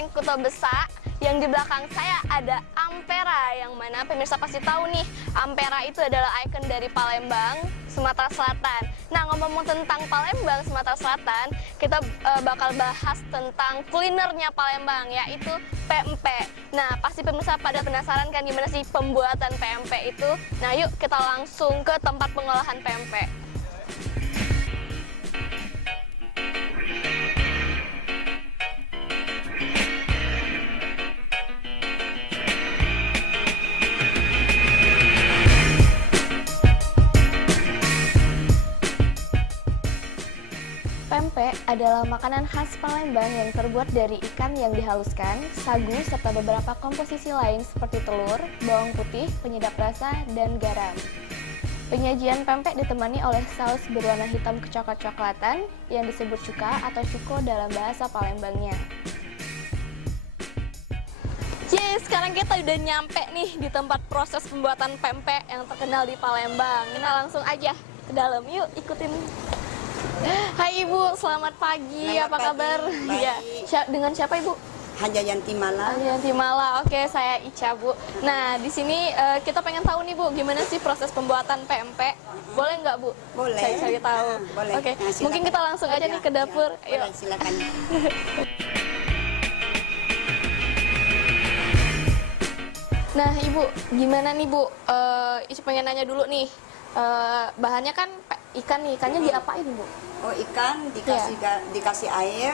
Menteng Kuto Besak. Yang di belakang saya ada Ampera, yang mana pemirsa pasti tahu nih, Ampera itu adalah ikon dari Palembang, Sumatera Selatan. Nah, ngomong tentang Palembang, Sumatera Selatan, kita bakal bahas tentang kulinernya Palembang, yaitu pempek. Nah, pasti pemirsa pada penasaran kan gimana sih pembuatan pempek itu? Nah, yuk kita langsung ke tempat pengolahan pempek. Pempek adalah makanan khas Palembang yang terbuat dari ikan yang dihaluskan, sagu, serta beberapa komposisi lain seperti telur, bawang putih, penyedap rasa, dan garam. Penyajian pempek ditemani oleh saus berwarna hitam kecoklat-coklatan yang disebut cuka atau cuko dalam bahasa Palembangnya. Yeay, sekarang kita udah nyampe nih di tempat proses pembuatan pempek yang terkenal di Palembang. Kita langsung aja ke dalam, yuk ikutin. Hai Ibu, selamat pagi. Selamat apa pagi, kabar? baik. Ya, dengan siapa Ibu? Hanjayanti Mala. Hanjayanti Mala. Oke, saya Ica Bu. Nah, di sini kita pengen tahu nih Bu, gimana sih proses pembuatan pempek? Boleh nggak Bu? Boleh. Saya cari tahu. Boleh. Oke, Nah, silakan. mungkin kita langsung aja nih ke dapur. Ya, Yuk. boleh, silakan. Nah, Ibu, gimana nih Bu? Ica pengen nanya dulu nih. Bahannya kan ikan nih, ikannya diapain Bu? Oh, ikan dikasih air,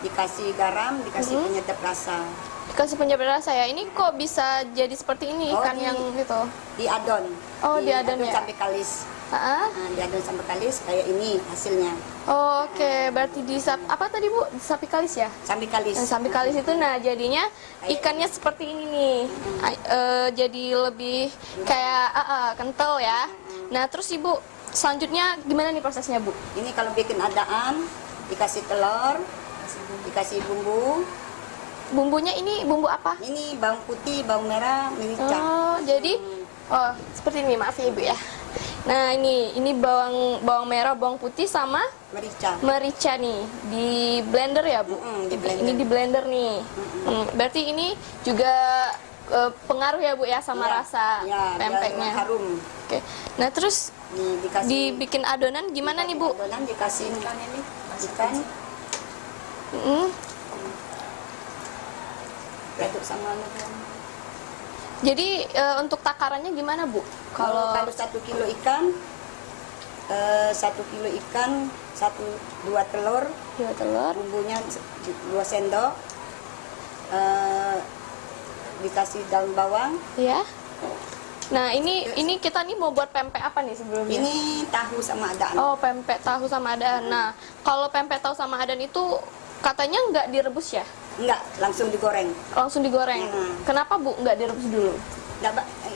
dikasih garam, dikasih penyedap rasa. Dikasih penyedap rasa ya. Ini kok bisa jadi seperti ini Oh, ikan yang gitu? Diadon. Oh, diadon ya. sampai kalis. Ah? Diadon sampai kalis kayak ini hasilnya. Oh, oke, berarti apa tadi Bu? Sapi kalis ya? Sampai kalis. Nah, sapi kalis itu, nah jadinya ikannya seperti ini nih. Jadi lebih kayak kental ya. Nah, terus Ibu, selanjutnya gimana nih prosesnya Bu? Ini kalau bikin adaan, dikasih telur, dikasih bumbu. Bumbunya ini bumbu apa? Ini bawang putih, bawang merah, merica. Oh, jadi seperti ini, maaf ya Ibu ya. Nah, ini bawang merah, bawang putih sama merica nih di blender ya Bu? Di blender. Ini di blender nih. Berarti ini juga pengaruh ya Bu ya sama rasa pempeknya. Harum. Oke. Nah, terus dibikin adonan gimana nih Bu? Adonan dikasih ikan. Aduk sama Jadi untuk takarannya gimana Bu? Kalau 1 kilo ikan, 2 telur, 2 telur, bumbunya 2 sendok, dikasih daun bawang. ya. Nah, ini kita nih mau buat pempek apa nih sebelumnya? Ini tahu sama adaan. Oh, pempek tahu sama adaan. Nah, kalau pempek tahu sama adaan itu katanya nggak direbus ya? Enggak, langsung digoreng. Langsung digoreng. Kenapa Bu nggak direbus dulu?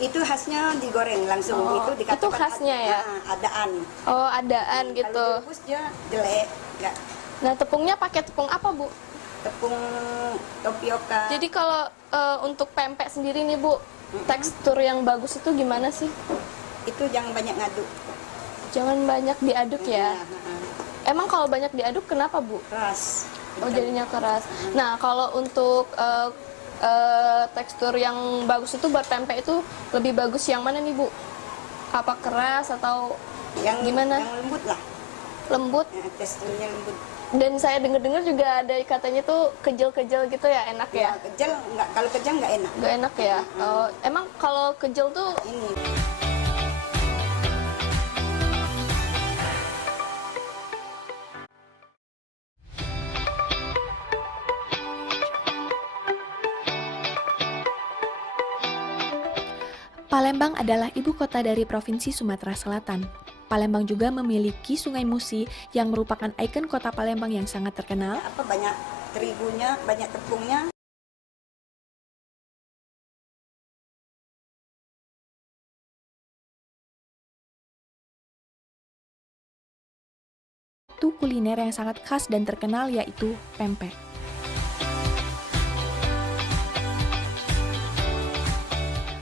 Itu khasnya digoreng langsung. Oh, itu dikatakan itu khasnya ya? Adaan. Oh, adaan gitu. Kalau direbus dia jelek. Enggak. Nah, tepungnya pakai tepung apa Bu? Tepung tapioka. Jadi kalau untuk pempek sendiri nih Bu, tekstur yang bagus itu gimana sih? Itu jangan banyak ngaduk. Jangan banyak diaduk ya? Emang kalau banyak diaduk kenapa Bu? Keras. Oh, jadinya keras. Nah, kalau untuk tekstur yang bagus itu buat pempek itu lebih bagus yang mana nih Bu? Apa keras atau gimana? Yang lembut lah. Lembut? Teksturnya lembut. Dan saya dengar-dengar juga ada katanya tuh kejel-kejel gitu ya, enak ya? Kejel enggak, kalau kejel enggak enak. Nggak enak ya? Oh, emang kalau kejel tuh Ini. Palembang adalah ibu kota dari Provinsi Sumatera Selatan. Palembang juga memiliki Sungai Musi yang merupakan ikon kota Palembang yang sangat terkenal. Banyak terigunya, banyak tepungnya. Satu kuliner yang sangat khas dan terkenal yaitu pempek.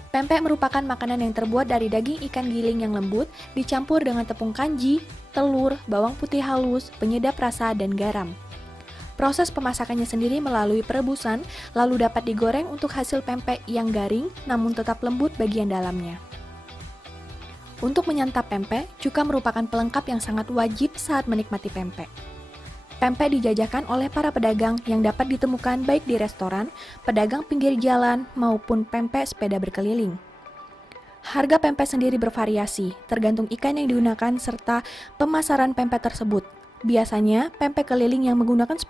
Pempek merupakan makanan yang terbuat dari daging ikan giling yang lembut, dicampur dengan tepung kanji, telur, bawang putih halus, penyedap rasa, dan garam. Proses pemasakannya sendiri melalui perebusan, lalu dapat digoreng untuk hasil pempek yang garing namun tetap lembut bagian dalamnya. Untuk menyantap pempek, cuka merupakan pelengkap yang sangat wajib saat menikmati pempek. Pempek dijajakan oleh para pedagang yang dapat ditemukan baik di restoran, pedagang pinggir jalan, maupun pempek sepeda berkeliling. Harga pempek sendiri bervariasi, tergantung ikan yang digunakan serta pemasaran pempek tersebut. Biasanya, pempek keliling yang menggunakan sepeda